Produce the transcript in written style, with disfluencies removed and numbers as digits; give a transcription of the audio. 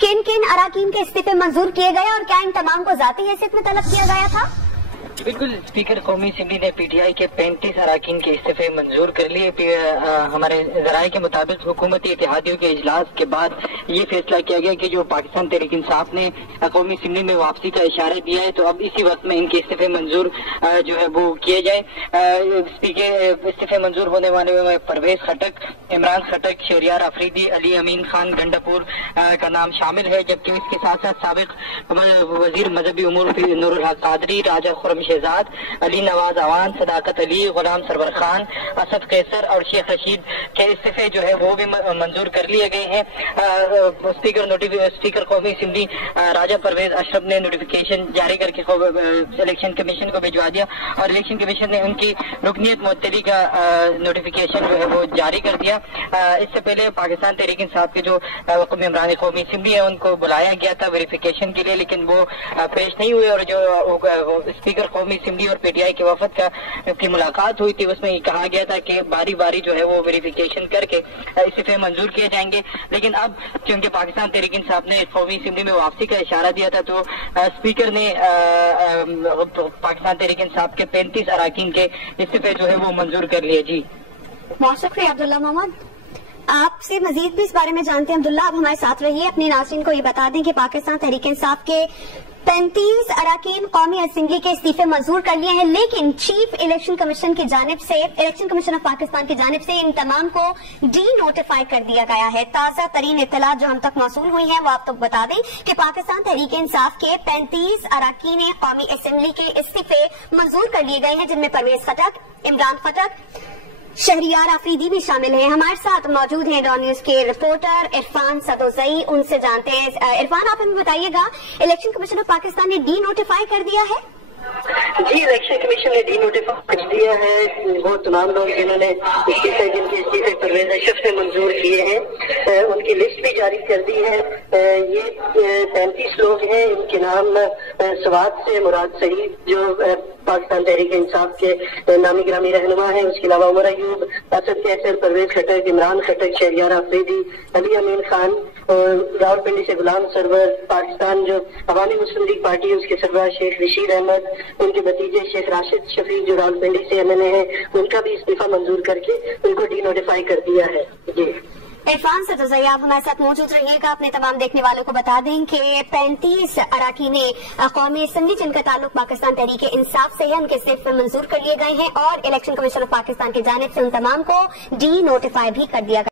किन किन अराकीन के इस्तीफे मंजूर किए गए और क्या इन तमाम को ज़ाती हैसियत में तलब किया गया था? बिल्कुल, स्पीकर कौमी असेंबली ने पीटीआई के 35 अराकीन के इस्तीफे मंजूर कर लिए। हमारे जराये के मुताबिक हुकूमती इत्तेहादियों के इजलास के बाद ये फैसला किया गया कि जो पाकिस्तान तहरीक इंसाफ ने कौमी असेंबली में वापसी का इशारा दिया है, तो अब इसी वक्त में इनके इस्तीफे मंजूर जो है वो किए जाए। स्पीकर इस्तीफे मंजूर होने वाले में परवेज खटक, इमरान खटक, शहरियार अफरीदी, अली अमीन खान गंडापुर का नाम शामिल है, जबकि इसके साथ साथ साबिक वजीर मजहबी उमूर नूरुल हक कादरी, राजा खुर्रम शहजाद, अली नवाज अवान, सदाकत अली, गुलाम सरवर खान, असद कैसर और शेख रशीद के इस्तीफे जो है वो भी मंजूर कर लिए गए हैं। स्पीकर कौमी असेंबली राजा परवेज अशरफ ने नोटिफिकेशन जारी करके इलेक्शन कमीशन को भिजवा दिया और इलेक्शन कमीशन ने उनकी रुकनीत मुअत्तली का नोटिफिकेशन जो है वो जारी कर दिया। इससे पहले पाकिस्तान तहरीक इंसाफ के जो मेंबरान कौमी असेंबली है उनको बुलाया गया था वेरिफिकेशन के लिए, लेकिन वो पेश नहीं हुए और जो स्पीकर कौमी असेंबली और पीटीआई के वफद की मुलाकात हुई थी उसमें कहा गया था कि बारी बारी जो है वो वेरिफिकेशन करके इस्तीफे मंजूर किए जाएंगे। लेकिन अब क्योंकि पाकिस्तान तहरीक इंसाफ ने कौमी असेंबली में वापसी का इशारा दिया था, तो स्पीकर ने पाकिस्तान तहरीक इंसाफ के 35 अराकीन के इस्तीफे जो है वो मंजूर कर लिए। जी बहुत शुक्रिया अब्दुल्ला मोहम्मद। आपसे मजीद भी इस बारे में जानते हैं। अब्दुल्ला, आप हमारे साथ रहिए। अपने नाज़रीन को ये बता दें कि पाकिस्तान तहरीक इंसाफ के 35 अराकीन कौमी असेंबली के इस्तीफे मंजूर कर लिए हैं, लेकिन चीफ इलेक्शन कमीशन की जानिब से, इलेक्शन कमीशन ऑफ पाकिस्तान की जानिब से इन तमाम को डी नोटिफाई कर दिया गया है। ताजा तरीन इत्तला जो हम तक मौसूल हुई है वो आप तक बता दें कि पाकिस्तान तहरीक इंसाफ के 35 अराकीन कौमी असेंबली के इस्तीफे मंजूर कर लिए गए हैं, जिनमें परवेज खटक, इमरान खटक, शहरियार अफरीदी भी शामिल हैं। हमारे साथ मौजूद हैं डॉन न्यूज के रिपोर्टर इरफान सदोजई, उनसे जानते हैं। इरफान, आप हमें बताइएगा, इलेक्शन कमीशन ऑफ पाकिस्तान ने डी नोटिफाई कर दिया है? जी, इलेक्शन कमीशन ने डी नोटिफाई कर दिया है। वो तमाम लोग जिन्होंने इस्तीफे, जिनके इस्तीफे परवेज अशरफ ने मंजूर किए हैं, उनकी लिस्ट भी जारी कर दी है। ये 35 लोग हैं। इनके नाम स्वात से मुराद सईद जो पाकिस्तान तहरीक इंसाफ के नामी ग्रामी रहनुमा है, उसके अलावा उमर अयूब, असद कैसर, परवेज खटक, इमरान खटक, शहरियार अफरीदी, अली अमीन खान और रावलपिंडी से गुलाम सरवर, पाकिस्तान जो अवामी मुस्लिम लीग पार्टी है उसके सरबराह शेख रशीद अहमद, उनके भतीजे शेख राशिद शफीक जो रावलपिंडी से एमएनए है, उनका भी इस्तीफा मंजूर करके उनको डी नोटिफाई कर दिया है। जी इरफान सदोजई, आप हमारे साथ मौजूद रहिएगा। अपने तमाम देखने वालों को बता दें कि 35 अराकीन कौमी असेंबली जिनका ताल्लुक पाकिस्तान तहरीक इंसाफ से है, उनके इस्तीफे मंजूर कर लिए गए हैं और इलेक्शन कमीशन ऑफ पाकिस्तान की जानिब से उन तमाम को डी नोटिफाई भी कर दिया गया।